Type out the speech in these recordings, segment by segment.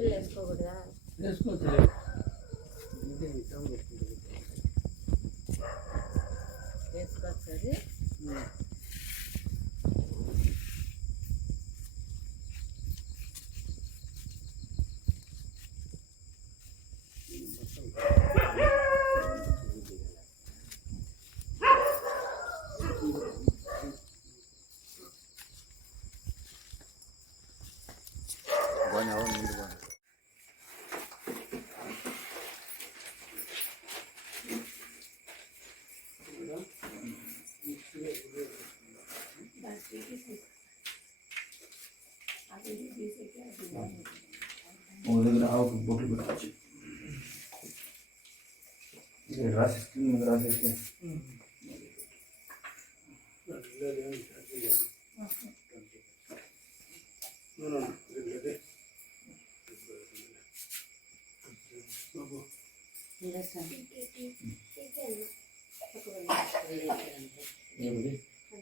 చెప్పులు వేసుకోకూడదా? వేసుకోవచ్చు. వేసుకోవచ్చు అది. దగ్గర ఆవుకు బొట్లు పెట్టచ్చు. రాసేస్తుంది రాసేస్తే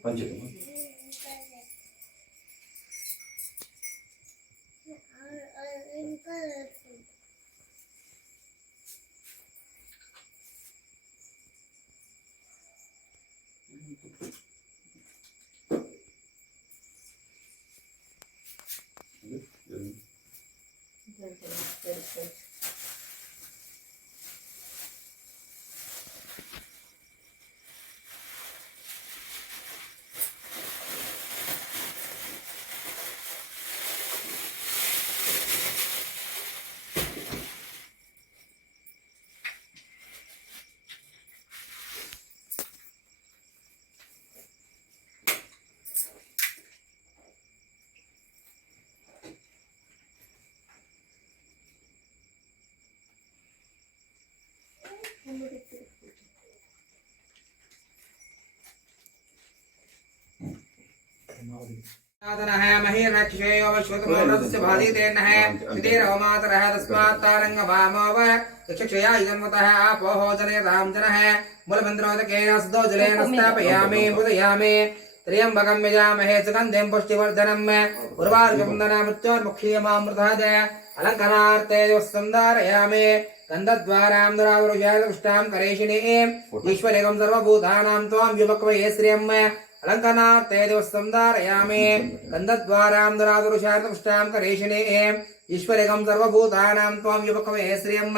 పంచకం महीर्नक्षेयो वश्वतमोरस्य भादितेनः सितेरवमातरः तस्मात् तारङ्गभामोव यक्षया इदन्वतः आपोः जनयतां जनः मूलमन्त्रोदकेन सदो जलेन स्थापयामि मुदयामि त्र्यम्बकं यजामहे सुगन्धिं पुष्टिवर्धनम् उर्वारुकन्दनामृत्योर्मुक्षीयमामृताद अलङ्करार्थे संधारयामि गन्धद्वारां दुरावरुषादुष्टां करेशिनीं ईश्वरेकं सर्वभूतानां त्वां युवक्वये श्रियम् अलङ्कनार्थे संधारयामि गन्धद्वारां दुरावरुषादुष्टां करेशिनीं ईश्वरेकं सर्वभूतानां त्वां युवक्वये श्रियम्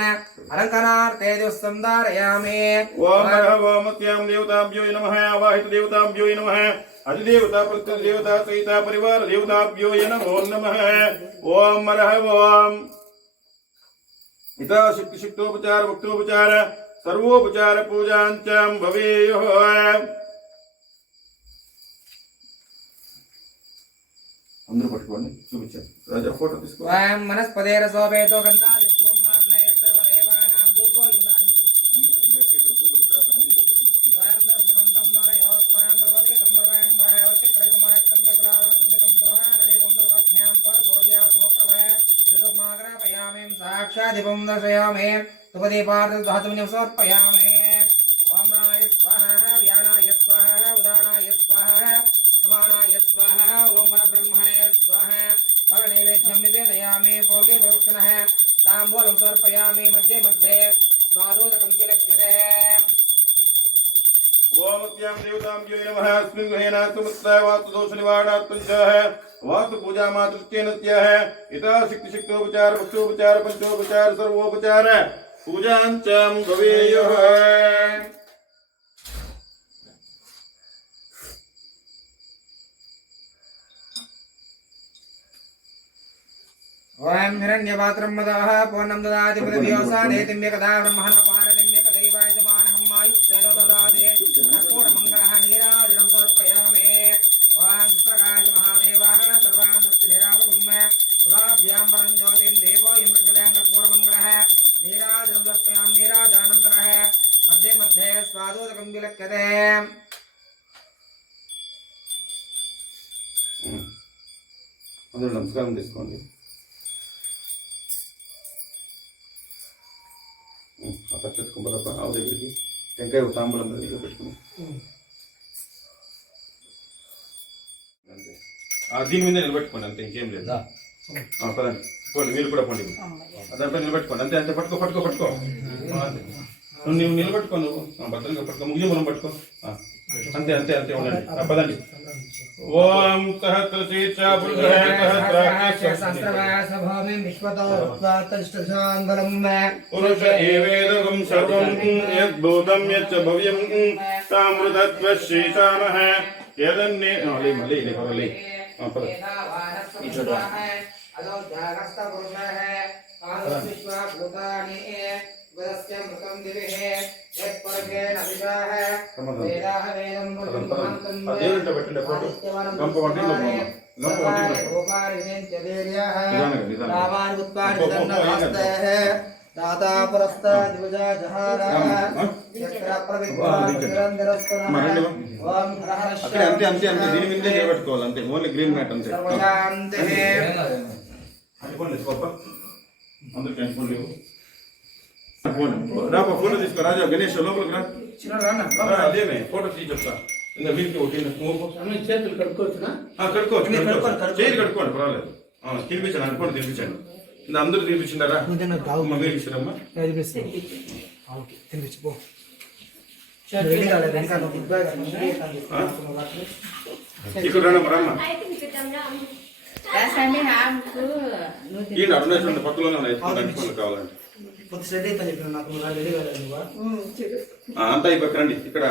अलङ्कनार्थे संधारयामि। ओम भगवत्यां देवताभ्यो नमः आवाहित देवताभ्यो नमः अधिदेवता प्रत्यदेवता सहिता परिवार देवताभ्यो नमो नमः। ओम मरह ओम इता शक्ति शक्तोपचार भक्तोपचार सर्वोपचार पूजांचम भवेयुः। అందరూ పట్టుకోండి చూపించారు రాజా ఫోటో తీసుకో ఓం మనస్పదేర సోపేతో గంధాదిత్వం మాగ్నయ సర్వదేవానాం ధూపో యుమ అందితం అన్ని ఇక్కడ పూ పెడితే అట్లా అన్ని చోట్ల చూపిస్తాం ఓం దర్శనంతం దరయోస్పాం పర్వతే సందర్భాయం మహావత్య ప్రగమాయత్తం గలావన సంగతం గృహాన్ అదివం దర్భ్యాం పర జోడియా సమప్రభయ దిరుమాగ్రపయామి సాక్షాదివం దర్శయామి తుపదీపార్థ ధాతుమిని సమర్పయామి। ఓం నాయ స్వాహ వ్యానాయ స్వాహ ఉదానాయ స్వాహ समानाय स्वाहा ओम परब्रह्मणे स्वाहा परनैवेद्यं निवेदयामि भोगे प्रोक्षणः ताम्बूलं समर्पयामि मध्ये मध्ये स्वादोदकं विलक्ष्यते। ओम त्यां देवताभ्यो नमः अस्मिन् गृहे नास्तुमुत्ताय वास्तु दोष निवारणार्थं च वास्तु पूजा मातृत्वेन त्यः इता शक्ति शक्तोपचार भक्तोपचार पंचोपचार सर्वोपचार पूजांचम भवेयुः। ओम हिरण्यपात्रं मदः पूर्णं ददाति पदव्योसानेतिम्यकदा ब्रह्मणोपहारतिम्यकदैवाय जमानहं आयुष्येनो ददाति कर्पूरमङ्गलः नीराजनं समर्पयामि। ओम सुप्रकाश महादेवः सर्वान्तस्थिनिरापकम् शुभाभ्यां परं ज्योतिं देवो यमृगदां कर्पूरमङ्गलः नीराजनं समर्पयामि। नीराजानन्तरः मध्ये मध्ये स्वादोदकं विलक्ष्यते। అందరూ నమస్కారం చేసుకోండి పెట్టుకుని పదప్ప ఆవు దగ్గరికి టెంకాయ తాంబూలం దగ్గర పెట్టుకుని దీని మీద నిలబెట్టుకోండి అంతే ఇంకేం లేదు పదండి। పోండి మీరు కూడా పోండి దాంట్లో నిలబెట్టుకోండి అంతే అంతే పట్టుకో పట్టుకో పట్టుకో నువ్వు నిలబెట్టుకో నువ్వు భద్రంగా పట్టుకో ముగ్గు మనం పట్టుకో అంతే అంతే అంతే ఉండండి పదండి ఓం సహస్రశీర్ష పురుష ఏవేదగం సర్వం యద్భూతం యచ్చ భవ్యం తామృతత్వశీషామః యదన్నే మళ్ళీ పర్వాలే పద దేవుంటే పెట్టండి ఫోటో గంప వంటిలో అక్కడ అంతే అంతే అంతే దీని మీదే నిలబెట్టుకోవాలి అంతే ఓన్లీ గ్రీన్ మ్యాట్ అంతే అనుకోండి గొప్ప అందరికి అనుకోండి రాపా ఫోటో తీసుకో రాజా గణేష్ లోపలికి రా అదేమే ఫోటో తీసి చెప్తా ఇంకా వీరికి ఒకటి చేతులు కడుక్కోవచ్చునా కడుక్కోవచ్చు చేతి కడుక్కోండి పర్వాలేదు తినిపించండి అనుకోండి తినిపించండి ఇంకా అందరూ తినిపించిండారా మీరు ఇచ్చారమ్మా ఇక్కడ రామ్మా ఈ అరుణాచల్ పక్కలోనే ఉన్నాయి కావాలంటే అంతా ఈ పక్క రండి ఇక్కడ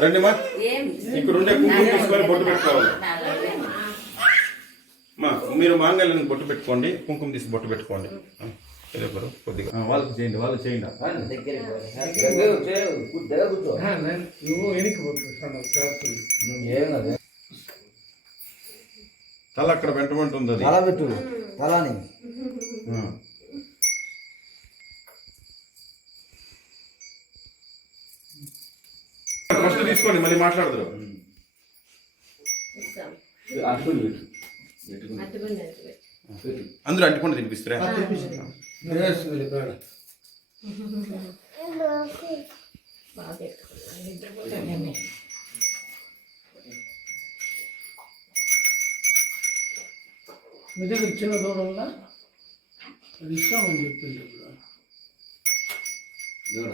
రండి మా ఇక్కడ ఉండే కుంకుమ తీసుకొని బొట్టు పెట్టుకోవాలి మా మీరు మాంగళ్యానికి బొట్టు పెట్టుకోండి కుంకుమ తీసి బొట్టు పెట్టుకోండి కొద్దిగా వాళ్ళకి చేయండి వాళ్ళు చేయండి తల అక్కడ పెట్టమంటుంది అది తల పెట్టు తలని ఫస్ట్ తీసుకోండి మళ్ళీ మాట్లాడదురు అందరూ అంటుకుంటే తినిపిస్తారా మీ దగ్గర చిన్న దూరంలో అది ఇస్తామని చెప్పింది ఇప్పుడు